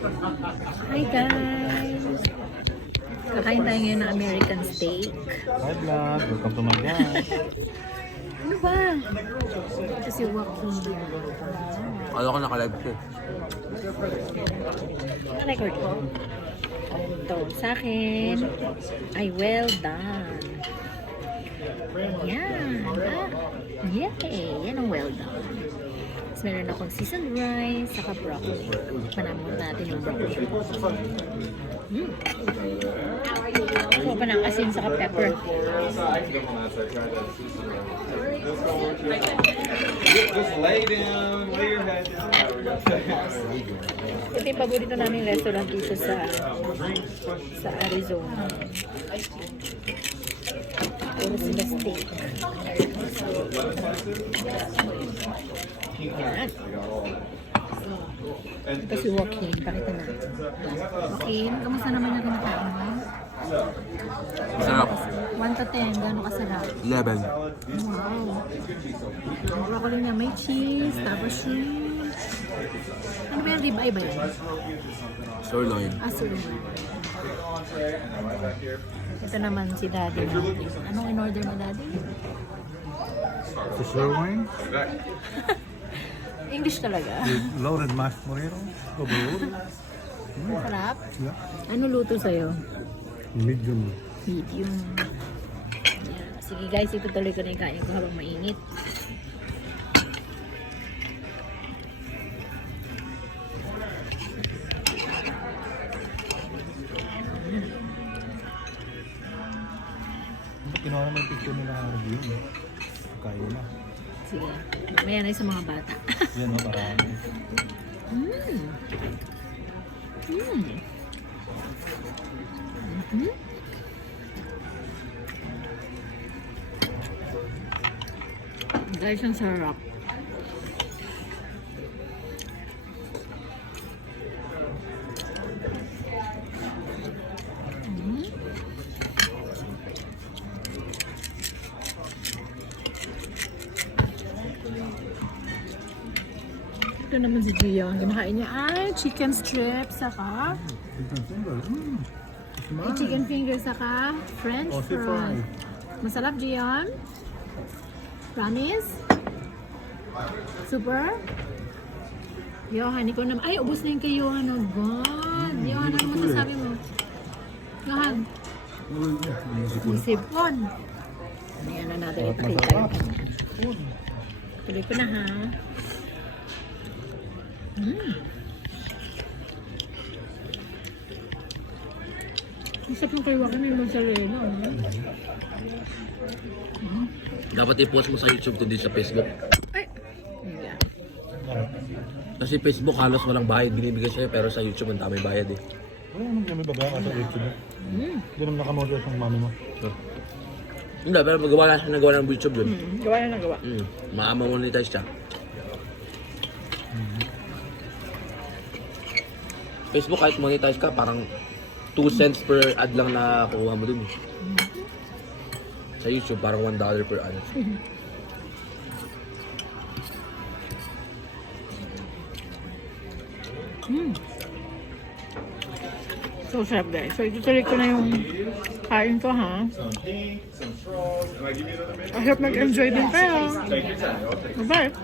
Hi guys! Kakain tayo ngayon ng American steak. Hi vlog, welcome to my vlog. Ano ba? Ito si Joaquin. Kala ko naka-live ko. Record ko. Ito, sa akin ay well done. Yan. Yay! Yan ang well done. Tapos meron akong seasoned rice, saka broccoli. Panamon natin yung broccoli. So, pa ng asin, saka pepper. Just lay down, lay your head down. Ito yung paborito naming restaurant dito sa Arizona. Puro sila steak. Yan. Ito si Joaquin. Pakita na. Joaquin, kamusta naman yung kinakain mo? Sarap. 1 to 10, gano'ng kasarap? 11. Wow. Ang broccoli niya may cheese, tapos shrimp. Ano ba yan? Ribeye ba yan? Sirloin. Sirloin. Ito naman si Daddy. Anong in-order mo, Daddy? The sirloin English talaga. with loaded mashed potato. Overloaded. Sarap. Yeah. Ano luto sa'yo? Medium. Medium. Yan. Sige guys, itutuloy ko na yung kain ko habang mainit. Kinuha naman yung picture nila ng review. Kaya na. Sige. Mamaya na yung sa mga bata. Yan o, para Guys, ang sarap. Ito naman si Gia. Ang kinakain niya ay chicken strips saka chicken fingers saka french fries. Masarap, Gian? Promise? Super? Johan, ikaw naman. Ay, ubos na yung kay Johan. Oh God. Johan, ano masasabi mo? Johan. Sipon. Ayan na natin ipakita yung tuloy ko na ha. Masarap ng kay Joaquin yung mozzarella. Dapat i-post mo sa YouTube kundi sa Facebook. Ay! Yeah. Kasi Facebook halos walang bayad binibigay sa'yo pero sa YouTube ang dami bayad eh. Ano naman kami babaya ka sa YouTube mo? Hindi naman nakamodel ang mami mo. Hindi, pero magawa na siya nagawa ng YouTube yun. Gawa na nagawa. Maama-monetize siya. Facebook kahit monetize ka, parang 2 cents per ad lang na kukuha mo dun. Sa YouTube, parang $1 per ad. So sarap guys. So itutuloy ko na yung kain ko ha. Some pink, some straws. Can I give you another minute? I hope nag-enjoy din kayo. Take your time. I'll take Bye!